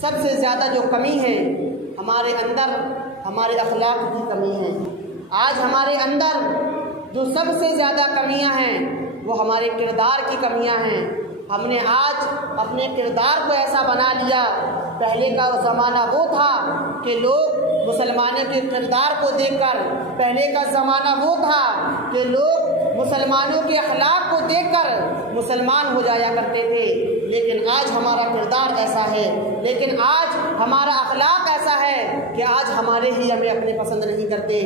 سب سے زیادہ جو کمی ہے ہمارے اندر ہمارے اخلاق کی کمی ہے۔ آج ہمارے اندر جو سب سے زیادہ کمیاں ہیں وہ ہمارے کردار کی کمیاں ہیں۔ ہم نے آج اپنے کردار کو ایسا بنا لیا، پہلے کا زمانہ وہ تھا کہ لوگ مسلمانوں کے کردار کو دیکھ کر، پہلے کا زمانہ وہ تھا کہ لوگ مسلمانوں کے اخلاق کو دیکھ کر مسلمان ہو جایا کرتے تھے، لیکن آج ہمارا کردار ایسا ہے، لیکن آج ہمارا اخلاق ایسا ہے کہ آج ہمارے ہی ہمیں اپنے پسند نہیں کرتے۔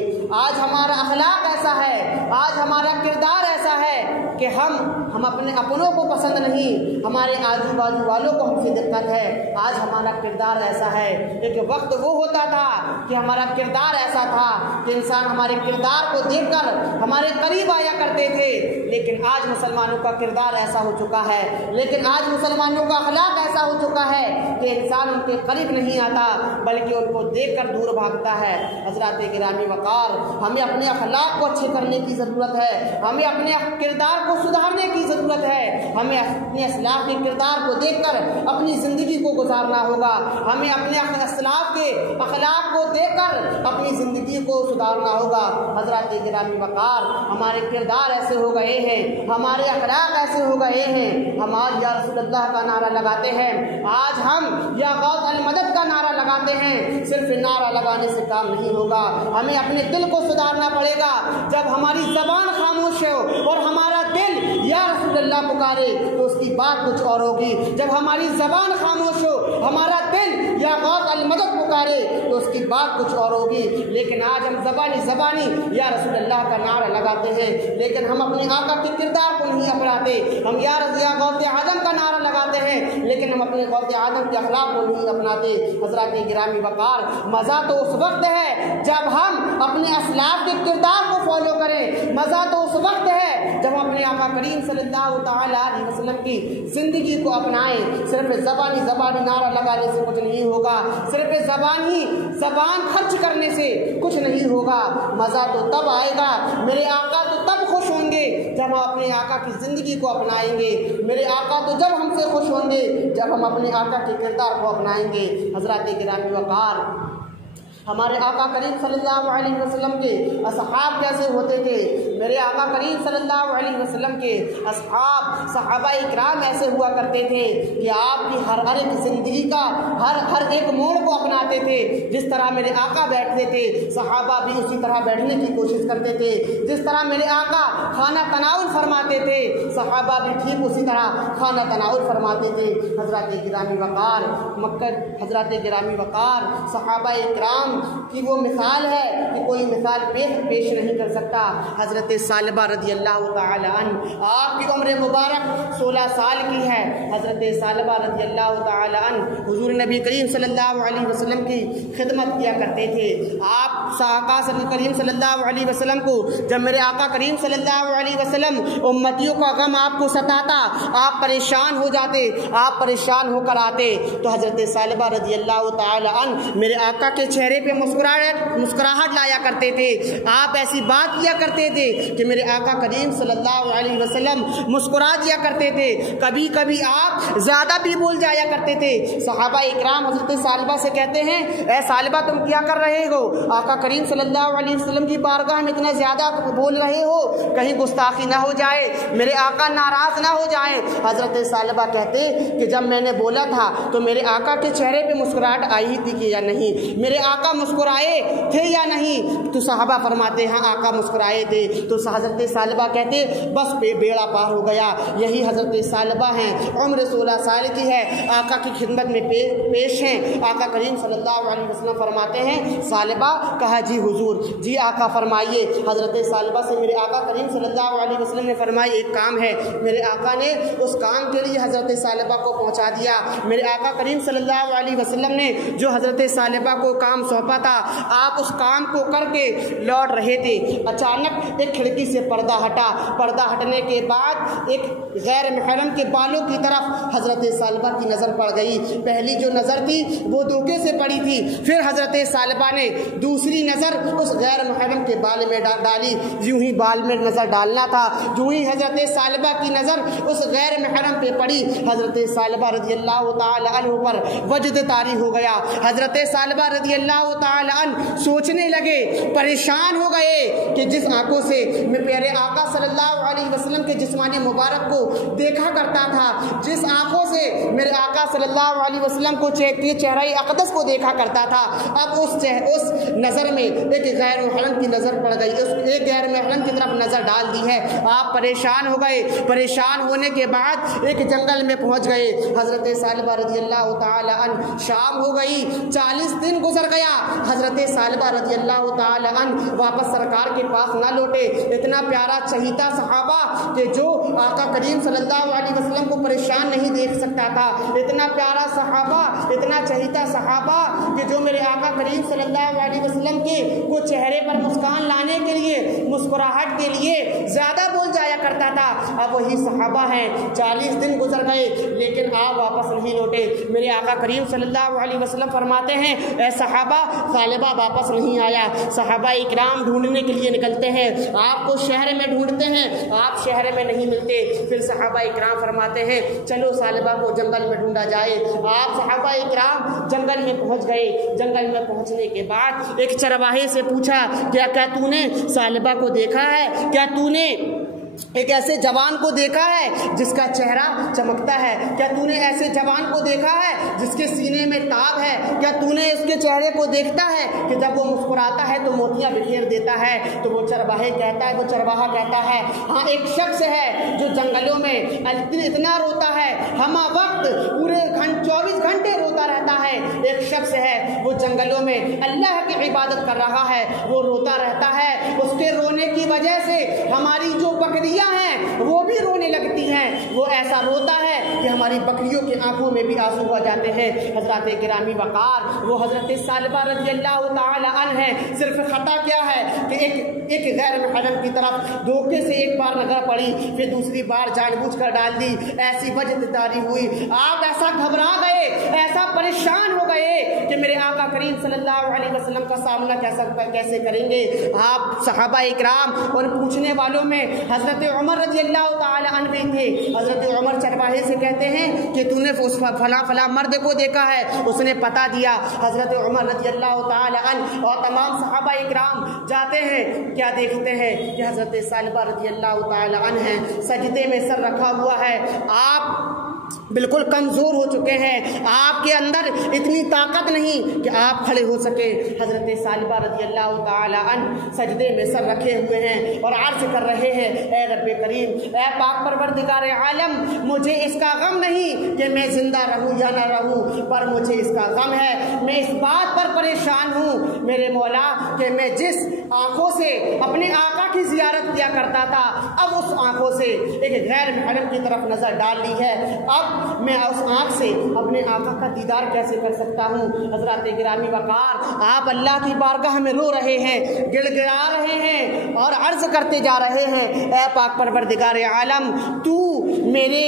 آج ہمارا اخلاق ایسا ہے، آج ہمارا کردار ایسا ہے کہ ہم اپنے اپنوں کو پسند نہیں، ہمارے آجو بازو والوں کو ہم سے دقت ہے۔ آج ہمارا کردار ایسا ہے۔ ایک وقت وہ ہوتا تھا کہ ہمارا کردار ایسا تھا کہ انسان ہمارے کردار کو دیکھ کر ہمارے قریب آیا کرتے تھے، لیکن آج مسلمانوں کا کردار ایسا ہو چکا ہے، لیکن آج مسلمانوں کا اخلاق ایسا ہو چکا ہے کہ انسان ان کے قریب نہیں آتا بلکہ ان کو دیکھ کر دور بھاگتا ہے۔ حضرات گرامی وقار، ہمیں اپنے اخلاق کو اچھے کرنے کی ضرورت ہے، ہمیں اپنے کردار کو سدھارنے کی ضرورت ہے، ہمیں اپنے اسلاف کے کردار کو دیکھ کر اپنی زندگی کو گزارنا ہوگا، ہمیں اپنے اسلاف کے اخلاق کو دیکھ کر اپنی زندگی کو سدھارنا ہوگا۔ حضرات گرامی وقار، ہمارے کردار ایسے ہو گئے ہیں، ہمارے اخلاق ایسے ہو گئے ہیں، ہم آج یا رسول اللہ کا نعرہ لگاتے ہیں، آج ہم یا غوث المدد کا نعرہ لگاتے ہیں، صرف نعرہ لگانے سے کام نہیں ہوگا، ہمیں اپنے دل کو سدھارنا پڑے گا۔ جب ہماری زبان خاموش ہو اور ہمارا دل یا رسول اللہ پکارے تو اس کی بات کچھ اور ہوگی، جب ہماری زبان خاموش ہو، ہمارا دل یا غوث المدد پکارے تو اس کی بات کچھ اور ہوگی۔ لیکن آج ہم زبانی یا رسول اللہ کا نعرہ لگاتے ہیں، لیکن ہم اپنے آقا کے کردار کو نہیں اپناتے۔ ہم یا غوث اعظم کا نعرہ لگاتے ہیں، لیکن ہم اپنے غوث اعظم کے اخلاق کو نہیں اپناتے۔ حضرات گرامی وقار، مزہ تو اس وقت ہے جب ہم اپنے اسلاف کے کردار کو فالو کریں، مزہ تو اس وقت ہے جب ہم اپنے آقا کریم صلی اللہ تعالیٰ علیہ وسلم کی زندگی کو اپنائیں۔ صرف زبانی نعرہ لگانے سے کچھ نہیں ہوگا، صرف زبان خرچ کرنے سے کچھ نہیں ہوگا۔ مزہ تو تب آئے گا، میرے آقا تو تب خوش ہوں گے جب ہم اپنے آقا کی زندگی کو اپنائیں گے، میرے آقا تو جب ہم سے خوش ہوں گے جب ہم اپنے آقا کے کردار کو اپنائیں گے۔ حضرات گرامی وقار، ہمارے آقا کریم صلی اللہ علیہ وسلم کے اصحاب کیسے ہوتے تھے؟ میرے آقا کریم صلی اللہ علیہ وسلم کے اصحاب صحابہ اکرام ایسے ہوا کرتے تھے کہ آپ کی ہر ایک زندگی کا ہر ایک موڑ کو اپناتے تھے۔ جس طرح میرے آقا بیٹھتے تھے صحابہ بھی اسی طرح بیٹھنے کی کوشش کرتے تھے، جس طرح میرے آقا کھانا تناول فرماتے تھے صحابہ بھی ٹھیک اسی طرح کھانا تناول فرماتے تھے۔ حضرات گرامی وقار، صحابہ اکرام کی وہ مثال ہے کہ کوئی مثال پیش نہیں کر سکتا۔ حضرت ثعلبہ رضی اللہ تعالی عنہ، آپ کی عمر مبارک 16 سال کی ہے۔ حضرت ثعلبہ رضی اللہ تعالی عنہ حضور نبی کریم صلی اللہ علیہ وسلم کی خدمت کیا کرتے تھے۔ آپ آقا کریم صلی اللہ علیہ وسلم کو جب میرے آقا کریم صلی اللہ علیہ وسلم امتیوں کا غم آپ کو ستاتا، آپ پریشان ہو جاتے، آپ پریشان ہو کر آتے تو حضرت ثعلبہ رضی اللہ تعالی عنہ میرے آقا کے چہرے پہ مسکراہٹ لایا کرتے تھے۔ آپ ایسی بات کیا کرتے تھے کہ میرے آقا کریم صلی اللہ علیہ وسلم مسکرا دیا کرتے تھے، کبھی کبھی آپ زیادہ بھی بول جایا کرتے تھے۔ صحابہ اکرام حضرت ثعلبہ سے کہتے ہیں، اے ثعلبہ تم کیا کر رہے ہو؟ آقا کریم صلی اللہ علیہ وسلم کی بارگاہ میں اتنا زیادہ بول رہے ہو، کہیں گستاخی نہ ہو جائے، میرے آقا ناراض نہ ہو جائیں۔ حضرت ثعلبہ کہتے کہ جب میں نے بولا تھا تو میرے آقا کے چہرے پہ مسکراہٹ آئی تھی کہ یا نہیں، میرے آقا مسکرائے تھے یا نہیں؟ تو صحابہ فرماتے ہاں آقا مسکرائے تھے۔ تو حضرت ثعلبہ کہتے بس بیڑا پار ہو گیا۔ یہی حضرت ثعلبہ ہیں، عمر 16 سال کی ہے، آقا کی خدمت میں پیش ہیں۔ آقا کریم صلی اللہ علیہ وسلم فرماتے ہیں ثعلبہ، کہا جی حضور، جی آقا فرمائیے۔ حضرت ثعلبہ سے میرے آقا کریم صلی اللہ علیہ وسلم نے فرمایا ایک کام ہے۔ میرے آقا نے اس کام کے لیے حضرت ثعلبہ کو پہنچا دیا۔ میرے آقا کریم صلی اللہ علیہ وسلم نے جو حضرت ثعلبہ کو کام سونپا تھا، آپ اس کام کو کر کے لوٹ رہے تھے، اچانک ایک کھڑکی سے پردہ ہٹا، پردہ ہٹنے کے بعد ایک غیر محرم کے بالوں کی طرف حضرت ثعلبہ کی نظر پڑ گئی۔ پہلی جو نظر تھی وہ دھوکے سے پڑی تھی، پھر حضرت ثعلبہ نے دوسری نظر اس غیر محرم کے بال میں ڈالی۔ یوں ہی بال میں نظر ڈالنا تھا، جو ہی حضرت ثعلبہ کی نظر اس غیر محرم پہ پڑی، حضرت ثعلبہ رضی اللہ تعالی عنہ پر وجد طاری ہو گیا۔ حضرت ثعلبہ رضی اللہ تعالی عنہ سوچنے لگے، پریشان ہو گئے کہ جس آنکھوں سے میں پیارے آقا صلی اللہ علیہ وسلم کے جسمانی مبارک کو دیکھا کرتا تھا، جس آنکھوں سے میرے آقا صلی اللہ علیہ وسلم کو چہرہ اقدس کو دیکھا کرتا تھا، اب اس نظر میں ایک غیر محرم کی نظر پڑ گئی، ایک غیر محرم کی طرف نظر ڈال دی ہے۔ آپ پریشان ہو گئے، پریشان ہونے کے بعد ایک جنگل میں پہنچ گئے۔ حضرت ثعلبہ رضی اللہ تعالی عنہ، شام ہو گئی، 40 دن گزر گیا، حضرت ثعلبہ رضی اللہ تعالی عنہ واپس سرکار کے پاس نہ لوٹے۔ اتنا پیارا چہیتا صحابہ کہ جو آقا کریم صلی اللہ علیہ وسلم کو پریشان نہیں دیکھ سکتا تھا، اتنا پیارا صحابہ، اتنا چہیتا صحابہ کہ جو میرے آقا کریم صلی اللہ علیہ وسلم کے کو چہرے پر مسکان لانے کے لیے، مسکراہٹ کے لیے زیادہ بول جایا کرتا تھا، اب وہی صحابہ ہیں۔ 40 دن گزر گئے لیکن آپ واپس نہیں لوٹے۔ میرے آقا کریم صلی اللہ علیہ وسلم فرماتے ہیں، اے صحابہ، ثعلبہ واپس نہیں آیا۔ صحابہ اکرام ڈھونڈنے کے لیے نکلتے ہیں، آپ کو شہر میں ڈھونڈتے ہیں، آپ شہر میں نہیں ملتے۔ پھر صحابہ اکرام فرماتے ہیں، چلو ثعلبہ کو جنگل میں ڈھونڈا جائے۔ آپ صحابہ اکرام جنگل میں پہنچ گئے۔ جنگل میں پہنچنے کے بعد ایک چرواہے سے پوچھا، کیا تو نے ثعلبہ کو دیکھا ہے؟ کیا تو نے ایک ایسے جوان کو دیکھا ہے جس کا چہرہ چمکتا ہے؟ کیا تو نے ایسے جوان کو دیکھا ہے جس کے سینے میں تاب ہے؟ کیا تو نے اس کے چہرے کو دیکھتا ہے کہ جب وہ مسکراتا ہے تو موتیاں بکھیر دیتا ہے؟ تو وہ چرواہا کہتا ہے، ہاں ایک شخص ہے جو جنگلوں میں اتنا روتا ہے، ہمہ وقت پورے 24 گھنٹے روتا رہتا ہے۔ ایک شخص ہے وہ جنگلوں میں اللہ کی عبادت کر رہا ہے، وہ روتا رہتا ہے، اس کے رونے کی وجہ سے ہماری جو بکریاں ہیں وہ بھی رونے لگتی ہیں، وہ ایسا روتا ہے کہ ہماری بکریوں کی آنکھوں میں بھی آنسو آ جاتے ہیں۔ حضرات گرامی وقار، وہ حضرت ثعلبہ رضی اللہ تعالی عنہ ہے۔ صرف خطا کیا ہے کہ ایک غیر محرم کی طرف دھوکے سے ایک بار نظر پڑی، پھر دوسری بار جان بوجھ کر ڈال دی، ایسی وجہ طاری ہوئی۔ آپ ایسا گھبرا گئے، ایسا پریشان ہو گئے کہ میرے آقا کریم صلی اللہ علیہ وسلم کا سامنا کیسے کریں گے؟ آپ صحابہ اکرام اور پوچھنے والوں میں حضرت عمر رضی اللہ تعالی عنہ بھی تھے۔ حضرت عمر چرواہے سے کہتے ہیں کہ تو نے اس فلاں مرد کو دیکھا ہے؟ اس نے پتا دیا۔ حضرت عمر رضی اللہ تعالی عنہ اور تمام صحابہ اکرام جاتے ہیں، کیا دیکھتے ہیں کہ حضرت ثعلبہ رضی اللہ تعالی عنہ ہیں، سجدے میں سر رکھا ہوا ہے، آپ بالکل کمزور ہو چکے ہیں، آپ کے اندر اتنی طاقت نہیں کہ آپ کھڑے ہو سکے۔ حضرت ثعلبہ رضی اللہ تعالی عنہ سجدے میں سر رکھے ہوئے ہیں اور عرض کر رہے ہیں، اے رب کریم، اے پاک پروردگار عالم، مجھے اس کا غم نہیں کہ میں زندہ رہوں یا نہ رہوں، پر مجھے اس کا غم ہے، میں اس بات پر پریشان ہوں میرے مولا کہ میں جس آنکھوں سے اپنے آقا کی زیارت کیا کرتا تھا، اب اس آنکھوں سے ایک غیر محرم کی طرف نظر ڈال لی ہے، اب میں اس آنکھ سے اپنے آقا کا دیدار کیسے کر سکتا ہوں؟ حضرات گرامی وقار، آپ اللہ کی بارگاہ میں رو رہے ہیں، گڑ گڑا رہے ہیں اور عرض کرتے جا رہے ہیں، اے پاک پروردگار عالم، تو میرے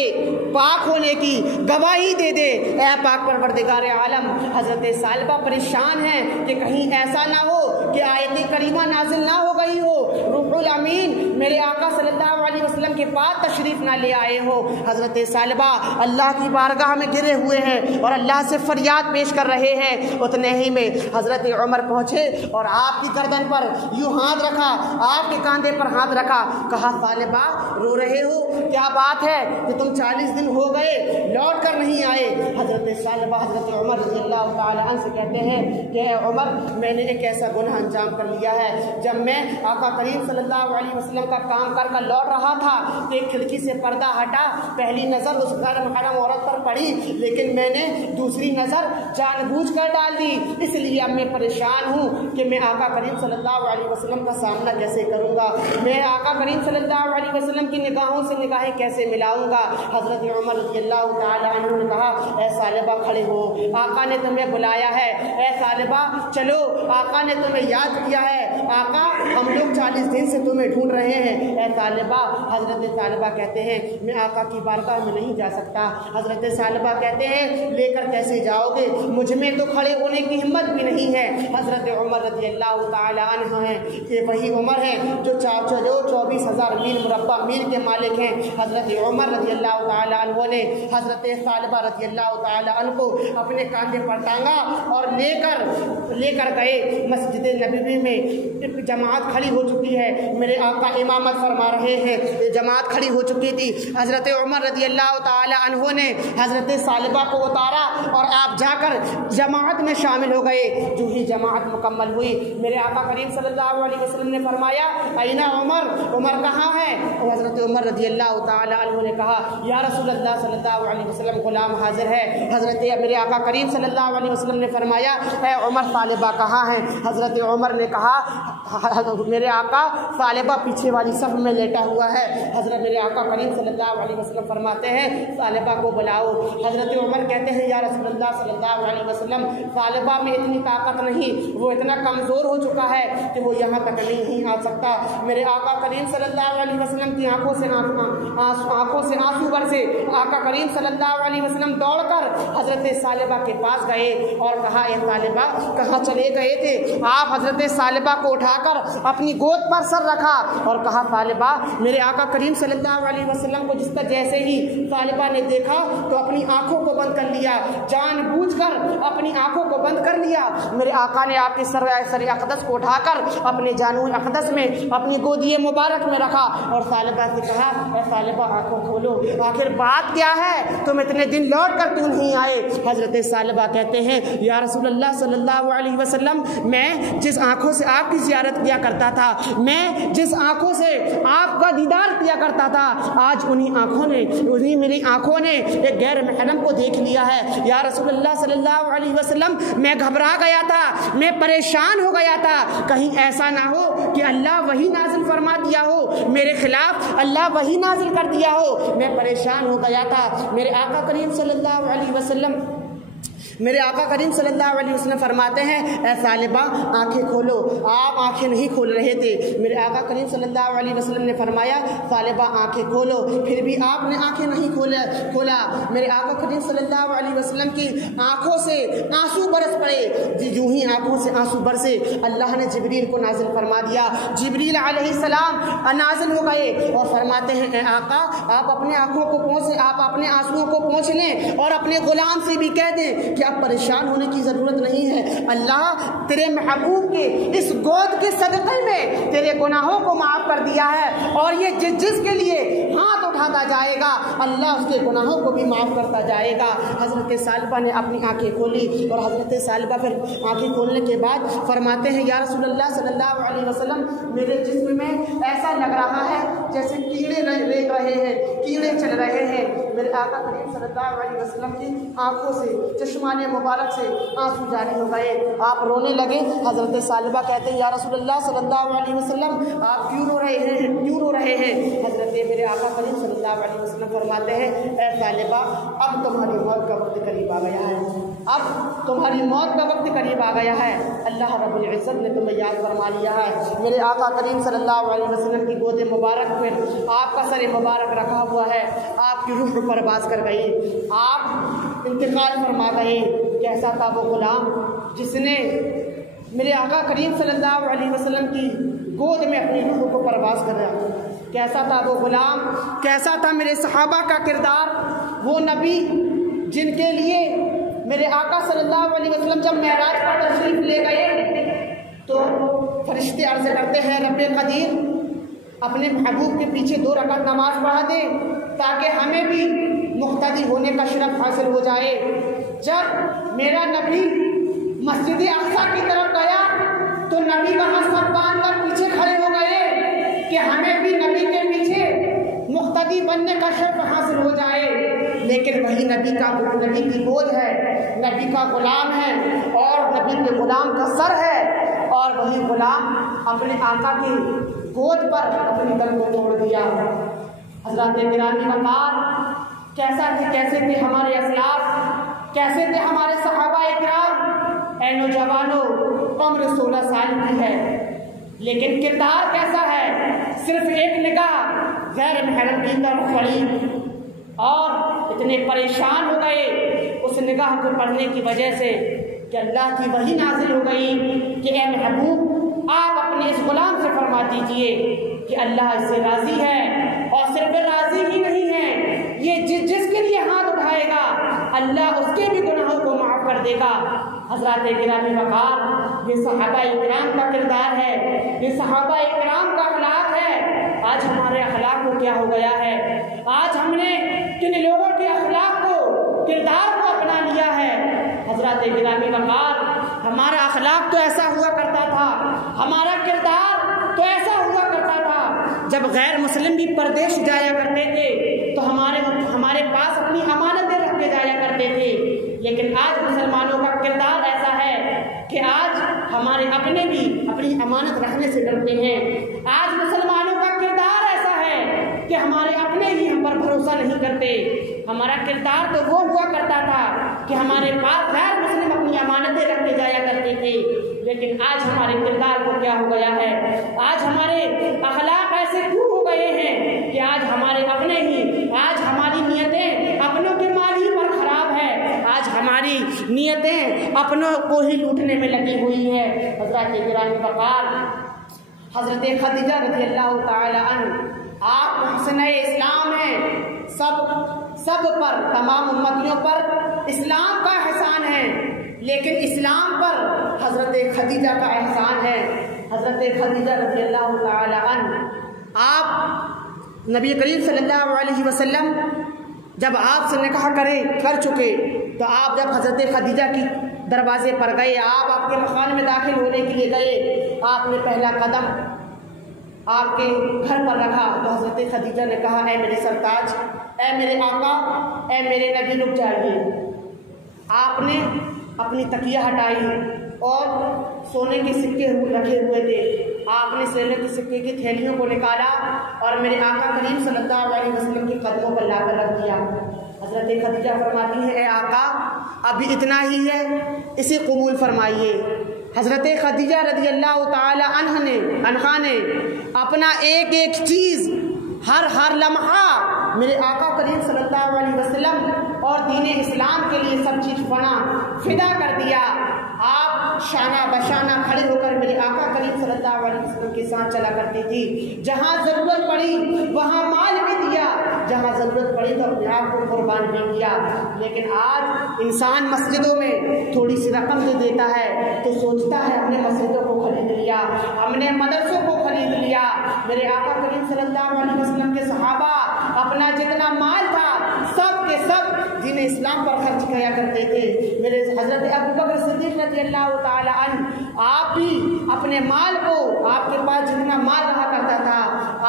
پاک ہونے کی گواہی دے دے، اے پاک پروردگار عالم۔ حضرت ثعلبہ پریشان ہیں کہ کہیں ایسا نہ ہو کہ آیت کریمہ نازل نہ ہو گئی ہو، روح الامین میرے آقا صلی اللہ علیہ وسلم کے پاس تشریف نہ لے آئے ہو۔ حضرت ثعلبہ اللہ کی بارگاہ میں گرے ہوئے ہیں اور اللہ سے فریاد پیش کر رہے ہیں۔ اتنے ہی میں حضرت عمر پہنچے اور آپ کی گردن پر یوں ہاتھ رکھا، آپ کے کاندھے پر ہاتھ رکھا، کہا ثعلبہ رو رہے ہو، کیا بات ہے کہ تم 40 دن ہو گئے لوٹ کر نہیں آئے؟ حضرت ثعلبہ حضرت عمر رضی اللہ تعالی عنہ سے کہتے ہیں کہ اے عمر، میں نے ایک ایسا گناہ انجام کر لیا ہے، جب میں آقا کریم صلی اللہ علیہ وسلم کا کام کر کر لوٹ رہا تھا تو ایک کھڑکی سے پردہ ہٹا، پہلی نظر اس غیر محرم عورت پر پڑی، لیکن میں نے دوسری نظر جان بوجھ کر ڈال دی، اس لیے اب میں پریشان ہوں کہ میں آقا کریم صلی اللہ علیہ وسلم کا سامنا کیسے کروں گا، میں آقا کریم صلی اللہ علیہ وسلم کی نگاہوں سے نگاہیں کیسے ملاؤں گا۔ حضرت عمر رضی اللہ تعالیٰ عنہ نے کہا اے ثعلبہ کھڑے ہو، آقا نے تمہیں بلایا ہے، اے ثعلبہ چلو، آقا نے تمہیں یاد کیا ہے، آقا ہم لوگ 40 دن سے تمہیں ڈھونڈ رہے ہیں اے ثعلبہ۔ حضرت ثعلبہ کہتے ہیں میں آقا کی بارگاہ میں نہیں جا سکتا۔ حضرت ثعلبہ کہتے ہیں لے کر کیسے جاؤ گے، مجھ میں تو کھڑے ہونے کی ہمت بھی نہیں ہے۔ حضرت عمر رضی اللہ تعالیٰ عنہ ہیں، یہ وہی عمر ہے جو 24,000 میل مربع میل کے مالک ہیں۔ حضرت عمر رضی اللہ تعالیٰ عنہ نے حضرت ثعلبہ رضی اللہ تعالیٰ عنہ کو اپنے کاندھے پر ٹانگا اور لے کر گئے مسجد نبوی میں۔ جماعت کھڑی ہو چکی ہے، میرے آقا امامت فرما رہے ہیں، جماعت کھڑی ہو چکی تھی۔ حضرت عمر رضی اللہ تعالیٰ عنہ نے حضرت ثعلبہ کو اتارا اور آپ جا کر جماعت میں شامل ہو گئے۔ جو ہی جماعت مکمل ہوئی، میرے آقا کریم صلی اللہ علیہ وسلم نے فرمایا اینا عمر، عمر کہاں ہے؟ اور حضرت عمر رضی اللہ تعالیٰ عنہ نے کہا یا رسول اللہ صلی اللہ علیہ وسلم غلام حاضر ہے۔ حضرت میرے آقا کریم صلی اللہ علیہ وسلم نے فرمایا اے عمر ثعلبہ کہاں ہے؟ حضرت عمر نے کہا میرے آقا ثعلبہ پیچھے والی صف میں لیٹا ہوا ہے۔ حضرت میرے آقا کریم صلی اللہ علیہ وسلم فرماتے ہیں ثعلبہ کو بلاؤ۔ حضرت عمر کہتے ہیں یا رسول اللہ صلی اللہ علیہ وسلم ثعلبہ میں اتنی طاقت نہیں، وہ اتنا کمزور ہو چکا ہے کہ وہ یہاں تک نہیں آ سکتا۔ میرے آقا کریم صلی اللہ علیہ وسلم کی آنکھوں سے آنسو برسے۔ آقا کریم صلی اللہ علیہ وسلم دوڑ کر حضرت ثعلبہ کے پاس گئے اور کہا اے ثعلبہ کہاں چلے گئے تھے؟ آپ حضرت ثعلبہ کو اٹھا کر اپنی گود پر سر رکھا اور کہا ثعلبہ میرے آقا کریم صلی اللہ علیہ وسلم کو جس طرح جیسے ہی ثعلبہ نے دیکھا تو اپنی آنکھوں کو بند کر لیا، جان بوجھ کر اپنی آنکھوں کو بند کر لیا۔ میرے آقا نے آپ کے سر اقدس کو اٹھا کر اپنے جانور اقدس میں اپنی گودی مبارک میں رکھا اور ثعلبہ سے کہا اے ثعلبہ آنکھوں کھولو، آخر بات کیا ہے، تم اتنے دن لوٹ کر کیوں نہیں آئے؟ حضرت ثعلبہ کہتے ہیں یا رسول اللہ صلی اللہ علیہ وسلم میں جس آنکھوں سے آپ کی زیارت کیا کرتا تھا، میں جس آنکھوں سے آپ کا دیدار کیا کرتا تھا، آج انہی میری آنکھوں نے ایک غیر محرم کو دیکھ لیا ہے۔ یا رسول اللہ صلی اللہ علیہ وسلم میں گھبرا گیا تھا، میں پریشان ہو گیا تھا، کہیں ایسا نہ ہو کہ اللہ وہی نازل فرما دیا ہو، میرے خلاف اللہ وہی نازل کر دیا ہو، میں پریشان ہو گیا تھا۔ میرے آقا کریم صلی اللہ علیہ وسلم فرماتے ہیں اے ثعلبہ آنکھیں کھولو، آپ آنکھیں نہیں کھول رہے تھے۔ میرے آقا کریم صلی اللہ علیہ وسلم نے فرمایا ثعلبہ آنکھیں کھولو، پھر بھی آپ نے آنکھیں نہیں کھولا۔ میرے آقا کریم صلی اللہ علیہ وسلم کی آنکھوں سے آنسو برس پڑے، جو ہی آنکھوں سے آنسو برسے اللہ نے جبریل کو نازل فرما دیا۔ جبریل علیہ السلام نازل ہو گئے اور فرماتے ہیں اے آقا آپ اپنے آنکھوں کو پہنچے، آپ اپنے آنسوؤں کو پہنچ لیں اور اپنے غلام سے بھی کہہ دیں کہ اب پریشان ہونے کی ضرورت نہیں ہے، اللہ تیرے محبوب کے اس گود کے صدقے میں تیرے گناہوں کو معاف کر دیا ہے، اور یہ جس کے لیے ہاتھ اٹھاتا جائے گا اللہ اس کے گناہوں کو بھی معاف کرتا جائے گا۔ حضرت ثعلبہ نے اپنی آنکھیں کھولی اور حضرت ثعلبہ پھر آنکھیں کھولنے کے بعد فرماتے ہیں یا رسول اللہ صلی اللہ علیہ وسلم میرے جسم میں ایسا لگ رہا ہے جیسے کیڑے ریگ رہے ہیں، کیڑے چل رہے ہیں۔ میرے آقا کریم صلی اللہ علیہ وسلم کی آنکھوں سے چشمان مبارک سے آنسو جاری ہو گئے، آپ رونے لگے۔ حضرت ثعلبہ کہتے ہیں یا رسول اللہ صلی اللہ علیہ وسلم آپ کیوں رو رہے ہیں؟ حضرت میرے آقا کریم صلی اللہ علیہ وسلم فرماتے ہیں اے ثعلبہ اب تمہاری موت کا وقت قریب آ گیا ہے، اب تمہاری موت کا وقت قریب آ گیا ہے، اللہ رب العزت نے تمہیں یاد فرما لیا ہے۔ میرے آقا کریم صلی اللہ علیہ وسلم کی گود مبارک میں آپ کا سر مبارک رکھا ہوا ہے، آپ کی روح پرواز کر گئی، آپ انتقال فرما گئے۔ کیسا تھا وہ غلام جس نے میرے آقا کریم صلی اللہ علیہ وسلم کی گود میں اپنی روح کو پرواز کر رہا، کیسا تھا وہ غلام، کیسا تھا میرے صحابہ کا کردار، وہ نبی جن کے لیے میرے آقا صلی اللہ علیہ وسلم جب معراج پر تشریف لے گئے تو فرشتے عرض کرتے ہیں رب قدیر اپنے محبوب کے پیچھے 2 رکعت نماز پڑھا دے تاکہ ہمیں بھی مقتدی ہونے کا شرف حاصل ہو جائے۔ جب میرا نبی مسجد اقصی کی طرف گیا تو نبی وہاں سب باندھ کر پیچھے کھڑے ہو گئے کہ ہمیں بھی نبی کے پیچھے مقتدی بننے کا شرف حاصل ہو جائے، لیکن وہی نبی کی گود ہے، نبی کا غلام ہے اور نبی کے غلام کا سر ہے، اور وہی غلام اپنے آقا کی گود پر اپنی دم کو توڑ دیا۔ حضرات گرامی وقار کیسے تھے ہمارے اسلاف، کیسے تھے ہمارے صحابہ اکرام۔ اے نوجوانوں، عمر 16 سال کی ہے لیکن کردار کیسا ہے؟ صرف ایک نگاہ غیر محرم کی طرف پڑی اور اتنے پریشان ہو گئے اس نگاہ کو پڑھنے کی وجہ سے کہ اللہ کی وحی نازل ہو گئی کہ اے محبوب آپ اپنے اس غلام سے فرما دیجئے کہ اللہ اس سے راضی ہے، اور صرف راضی ہی نہیں ہے، یہ جس کے لیے ہاتھ اٹھائے گا اللہ اس کے بھی گناہوں کو معاف کر دے گا۔ حضرات گرامی وقار، یہ صحابہ اکرام کا کردار ہے، یہ صحابہ اکرام کا اخلاق ہے۔ آج ہمارے اخلاق کو کیا ہو گیا ہے؟ آج ہم نے کن لوگوں کے اخلاق کو، کردار کو اپنا لیا ہے؟ حضرات گرامی وقار، ہمارا اخلاق تو ایسا ہوا کرتا تھا، ہمارا کردار تو ایسا ہوا کرتا تھا، جب غیر مسلم بھی پردیش جایا کرتے تھے تو ہمارے پاس اپنی امانتیں رکھ کے جایا کرتے تھے، لیکن آج مسلمانوں کا کردار ایسا ہے کہ آج ہمارے اپنے بھی اپنی امانت رکھنے سے ڈرتے ہیں۔ آج مسلمانوں کا کردار ایسا ہے کہ ہمارے اپنے ہی ہم پر بھروسہ نہیں کرتے۔ ہمارا کردار تو وہ ہوا کرتا تھا کہ ہمارے پاس غیر مسلم اپنی امانتیں رکھ کے جایا کرتے تھے، لیکن آج ہمارے کردار کو کیا ہو گیا ہے؟ آج ہمارے اخلاق ایسے کیوں ہو گئے ہیں کہ آج ہمارے اپنے ہی، آج ہماری نیتیں اپنوں کے مال ہی پر خراب ہے، آج ہماری نیتیں اپنوں کو ہی لوٹنے میں لگی ہوئی ہے۔ حضرات گرامی وقار، حضرت خدیجہ رضی اللہ تعالی عنہ آپ محسنہ اسلام ہیں، سب پر، تمام امتیوں پر اسلام کا احسان ہے، لیکن اسلام پر حضرت خدیجہ کا احسان ہے۔ حضرت خدیجہ رضی اللہ تعالی عنہ، آپ نبی کریم صلی اللہ علیہ وسلم جب آپ سے نکاح کر چکے تو آپ جب حضرت خدیجہ کی دروازے پر گئے، آپ کے مکان میں داخل ہونے کے لیے گئے، آپ نے پہلا قدم آپ کے گھر پر رکھا تو حضرت خدیجہ نے کہا اے میرے سرتاج، اے میرے آقا، اے میرے نبی، رک جائیے۔ آپ نے اپنی تکیہ ہٹائی اور سونے کے سکے رکھے ہوئے تھے، آپ نے سونے کے سکے کی تھیلیوں کو نکالا اور میرے آقا کریم صلی اللہ علیہ وسلم کے قدموں پر لا کر رکھ دیا۔ حضرت خدیجہ فرماتی ہے اے آقا ابھی اتنا ہی ہے، اسے قبول فرمائیے۔ حضرت خدیجہ رضی اللہ تعالی عنہا نے اپنا ایک ایک چیز، ہر لمحہ میرے آقا کریم صلی اللہ علیہ وسلم اور دین اسلام کے لیے سب چیز فدا کر دیا۔ آپ شانہ بشانہ کھڑے ہو کر میرے آقا کریم صلی اللہ علیہ وسلم کے ساتھ چلا کرتی تھی، جہاں ضرورت پڑی وہاں مال بھی دیا، جہاں ضرورت پڑی تو اپنے آپ کو قربان بھی کیا۔ لیکن آج انسان مسجدوں میں تھوڑی سی رقم دے دیتا ہے تو سوچتا ہے ہم نے مسجدوں کو خرید لیا، ہم نے مدرسوں کو خرید لیا۔ میرے آقا کریم صلی اللہ علیہ وسلم کے صحابہ اپنا جتنا مال تھا سب کے سب دین اسلام پر خرچ کیا کرتے تھے۔ میرے حضرت ابوبکر صدیق رضی اللہ تعالی عنہ، آپ بھی اپنے مال کو، آپ کے پاس جتنا مال رہا کرتا تھا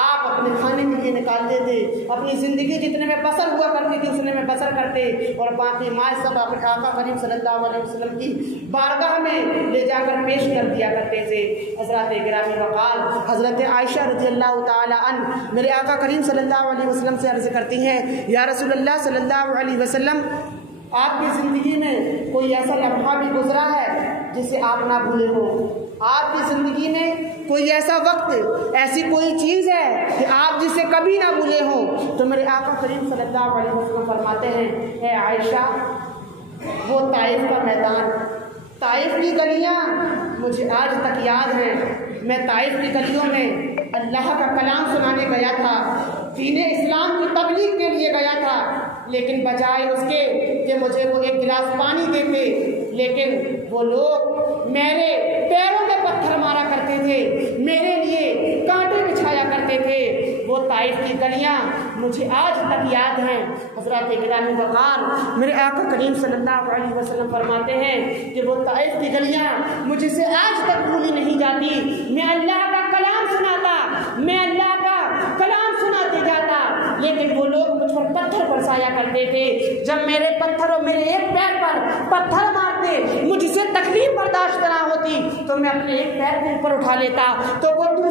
آپ اپنے کھانے کے لیے نکالتے تھے، اپنی زندگی جتنے میں بسر ہوا کرتی تھی اتنے میں بسر کرتے، اور باقی مال سب اپنے آقا کریم صلی اللہ علیہ وسلم کی بارگاہ میں لے جا کر پیش کر دیا کرتے تھے۔ حضرات گرامی وقار، حضرت عائشہ رضی اللہ تعالی عنہ میرے آقا کریم صلی اللہ علیہ وسلم سے عرض کرتی ہیں یا رسول اللہ صلی اللہ علیہ وسلم، آپ کی زندگی میں کوئی ایسا لمحہ بھی گزرا ہے جسے آپ نہ بھولے ہو؟ آپ کی زندگی میں کوئی ایسا وقت، ایسی کوئی چیز ہے کہ آپ جسے کبھی نہ بھولے ہوں؟ تو میرے آقا کریم صلی اللہ علیہ وسلم فرماتے ہیں اے عائشہ، وہ طائف کا میدان، طائف کی گلیاں مجھے آج تک یاد ہیں۔ میں طائف کی گلیوں میں اللہ کا کلام سنانے گیا تھا، دین اسلام کی تبلیغ کے لیے گیا تھا، لیکن بجائے اس کے کہ مجھے وہ ایک گلاس پانی دیتے، لیکن وہ لوگ میرے پیروں میں پتھر مارا کرتے تھے، میرے لیے کانٹے بچھایا کرتے تھے۔ وہ طائف کی گلیاں مجھے آج تک یاد ہیں۔ حضرات گرامی وقار، میرے آقا کریم صلی اللہ علیہ وسلم فرماتے ہیں کہ وہ طائف کی گلیاں مجھے سے آج تک بھولی نہیں جاتی۔ میں اللہ کا کلام سناتا، میں اللہ کا کلام سناتے جاتا، لیکن وہ لوگ مجھ پر پتھر برسایا کرتے تھے۔ جب میرے پتھر اور میرے ایک پیر پر پتھر مارتے، مجھ سے تکلیف برداشت نہ ہوتی تو میں اپنے ایک پیر کو اوپر اٹھا لیتا تو وہ